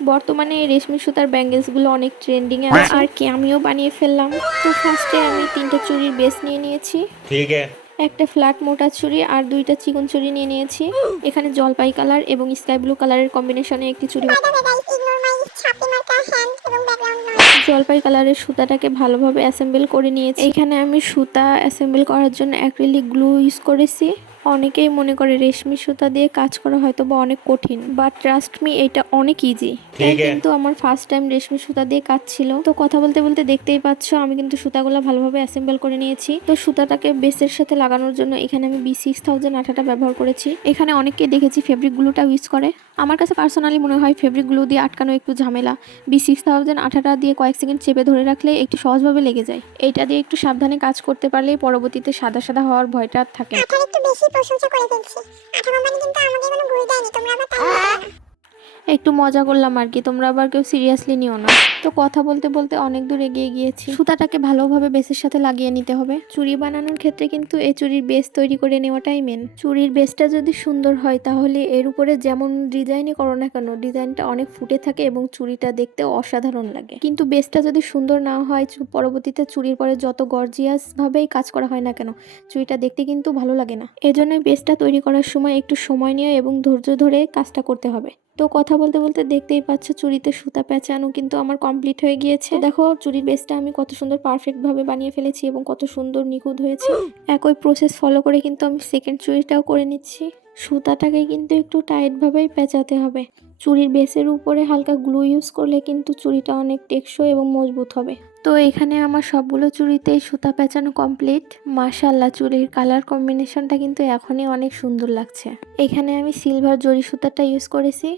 বর্তমানে এই রেশমি সুতার ব্যাঙ্গেলসগুলো অনেক ট্রেন্ডিংয়ে আছে আর কি আমিও বানিয়ে ফেললাম। তো ফার্স্টে আমি 3টে চুড়ির বেস নিয়ে নিয়েছি, ठीक है। একটা ফ্ল্যাট মোটা চুড়ি আর 2টা চিকন চুড়ি নিয়ে নিয়েছি। এখানে জলপাই কালার এবং স্কাই ব্লু কালারের কম্বিনেশনে একটি চুড়ি। জলপাই কালারের সুতাটাকে ভালোভাবে অ্যাসেম্বল করে নিয়েছি। এখানে আমি সুতা অ্যাসেম্বল করার জন্য অ্যাক্রিলিক গ্লু ইউজ করেছি। অনেকেই মনে করে রেশমি সুতা দিয়ে কাজ করা হয়তো বা অনেক কঠিন, বাট ট্রাস্ট মি, এটা অনেক ইজি। কিন্তু আমার ফার্স্ট টাইম রেশমি সুতা দিয়ে কাজ ছিল। তো কথা বলতে বলতে দেখতেই পাচ্ছ আমি কিন্তু সুতাগুলো ভালোভাবে অ্যাসেম্বল করে নিয়েছি। তো সুতাটাকে বেসের সাথে লাগানোর জন্য এখানে আমি B6000 আঠাটা ব্যবহার করেছি। এখানে অনেককে দেখেছি ফেব্রিক গ্লুটা ইউজ করে। আমার কাছে পার্সোনালি মনে হয় ফেব্রিক গ্লু দিয়ে আটকানো একটু ঝামেলা। B6000 আঠাটা দিয়ে কয়েক সেকেন্ড চেপে ধরে রাখলে একটু সহজভাবে লেগে যায়। এইটা দিয়ে একটু সাবধানে কাজ করতে পারলেই পরবর্তীতে সাদা সাদা হওয়ার ভয়টা আর থাকে না। একটু বেশি প্রশংসা করে ফেলছি। আঠা কোম্পানি কিন্তু আমাকে কোনো ভুল দেয়নি, তোমরা আবার তাই বলো না। একটু মজা করলাম আর কি, তোমরা আবার কেউ সিরিয়াসলি নিও না। তো কথা বলতে বলতে অনেক দূর এগিয়ে গিয়েছি। সুতাটাকে ভালোভাবে বেসের সাথে লাগিয়ে নিতে হবে। চুড়ি বানানোর ক্ষেত্রে কিন্তু এই চুড়ির বেস তৈরি করে নেওয়াটাই মেন। চুড়ির বেসটা যদি সুন্দর হয় তাহলে এর উপরে যেমন ডিজাইনই করো না কেন, ডিজাইনটা অনেক ফুটে থাকে এবং চুড়িটা দেখতে অসাধারণ লাগে। কিন্তু বেসটা যদি সুন্দর না হয়, পরবর্তীতে চুড়ির পরে যত গর্জিয়াস ভাবেই কাজ করা হয় না কেন, চুড়িটা দেখতে কিন্তু ভালো লাগে না। এজন্যই বেসটা তৈরি করার সময় একটু সময় নিয়ে এবং ধৈর্য ধরে কাজটা করতে হবে। তো কথা বলতে বলতে দেখতেই পাচ্ছ চুড়িতে সুতা পেঁচানো কিন্তু আমার কমপ্লিট হয়ে গিয়েছে। দেখো চুড়ির বেসটা আমি কত সুন্দর পারফেক্ট ভাবে বানিয়ে ফেলেছি এবং কত সুন্দর নিখুঁত হয়েছে। একই প্রসেস ফলো করে কিন্তু আমি সেকেন্ড চুড়িটাও করে নিচ্ছি। সুতাটাকে কিন্তু একটু টাইট ভাবেই পেঁচাতে হবে। চুড়ির বেসের উপরে হালকা গ্লু ইউজ করলে কিন্তু চুড়িটা অনেক টেকসই এবং মজবুত হবে। তো এখানে আমার সবগুলো চুড়িতেই সুতা পেঁচানো কমপ্লিট। মাশাআল্লাহ, চুড়ির কালার কম্বিনেশনটা কিন্তু এখনই অনেক সুন্দর লাগছে। এখানে আমি সিলভার জরি সুতাটা ইউজ করেছি।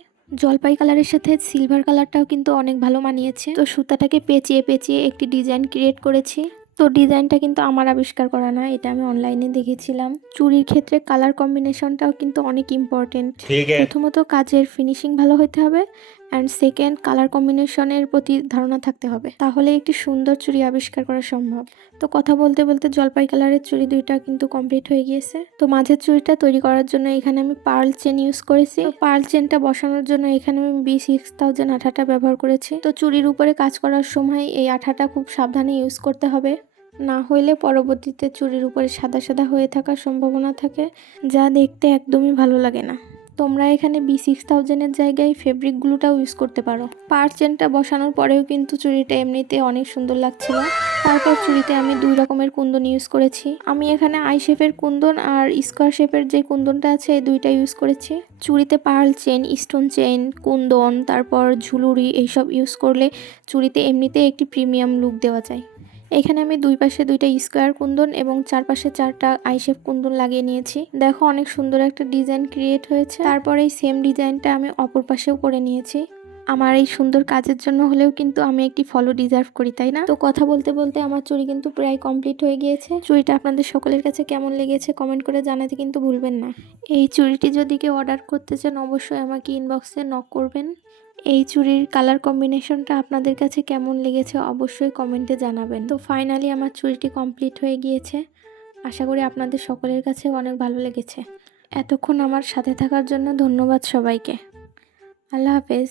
জলপাই কালারের সাথে সিলভার কালারটাও কিন্তু অনেক ভালো মানিয়েছে। তো সুতাটাকে পেঁচিয়ে পেঁচিয়ে একটি ডিজাইন ক্রিয়েট করেছি। তো ডিজাইনটা কিন্তু আমার আবিষ্কার করা না, এটা আমি অনলাইনে দেখেছিলাম। চুড়ির ক্ষেত্রে কালার কম্বিনেশনটাও কিন্তু অনেক ইম্পর্টেন্ট। প্রথমত কাজের ফিনিশিং ভালো হতে হবে, অ্যান্ড সেকেন্ড কালার কম্বিনেশনের প্রতি ধারণা থাকতে হবে, তাহলে একটি সুন্দর চুড়ি আবিষ্কার করা সম্ভব। তো কথা বলতে বলতে জলপাই কালারের চুড়ি দুইটা কিন্তু কমপ্লিট হয়ে গিয়েছে। তো মাঝের চুড়িটা তৈরি করার জন্য এখানে আমি পার্ল চেন ইউজ করেছি। তো পার্ল চেনটা বসানোর জন্য এখানে আমি B6000 আঠাটা ব্যবহার করেছি। তো চুড়ির উপরে কাজ করার সময় এই আঠাটা খুব সাবধানে ইউজ করতে হবে, না হইলে পরবর্তীতে চুড়ির উপরে সাদা সাদা হয়ে থাকার সম্ভাবনা থাকে, যা দেখতে একদমই ভালো লাগে না। তোমরা এখানে B6000 এর জায়গায় ফেব্রিক গ্লুটাও ইউজ করতে পারো। পার চেনটা বসানোর পরেও কিন্তু চুড়িটা এমনিতে অনেক সুন্দর লাগছিল। তারপর চুড়িতে আমি 2 রকমের কুন্দন ইউজ করেছি। আমি এখানে আই শেপের কুন্দন আর স্কোয়ার শেপের যে কুন্দনটা আছে এই দুইটা ইউজ করেছি। চুড়িতে pearl chain, stone chain, kundan, তারপর ঝুলুরি এইসব ইউজ করলে চুড়িতে এমনিতে একটি প্রিমিয়াম লুক দেওয়া যায়। এখানে আমি দুই পাশে 2টা স্কোয়ার কুন্দন এবং চারপাশে 4টা আইশেপ কুন্দন লাগিয়ে নিয়েছি। দেখো অনেক সুন্দর একটা ডিজাইন ক্রিয়েট হয়েছে। তারপর এই সেম ডিজাইনটা আমি অপর পাশেও করে নিয়েছি। আমার এই সুন্দর কাজের জন্য হলেও কিন্তু আমি একটি ফলো ডিজার্ভ করি, তাই না? তো কথা বলতে বলতে আমার চুড়ি কিন্তু প্রায় কমপ্লিট হয়ে গিয়েছে। চুড়িটা আপনাদের সকলের কাছে কেমন লেগেছে কমেন্ট করে জানাতে কিন্তু ভুলবেন না। এই চুড়িটি যদি কেউ অর্ডার করতে চান অবশ্যই আমাকে ইনবক্সে নক করবেন। এই চুড়ির কালার কম্বিনেশনটা আপনাদের কাছে কেমন লেগেছে অবশ্যই কমেন্টে জানাবেন। তো ফাইনালি আমার চুড়িটি কমপ্লিট হয়ে গিয়েছে। আশা করি আপনাদের সকলের কাছে অনেক ভালো লেগেছে। এতক্ষণ আমার সাথে থাকার জন্য ধন্যবাদ সবাইকে। আল্লাহ হাফেজ।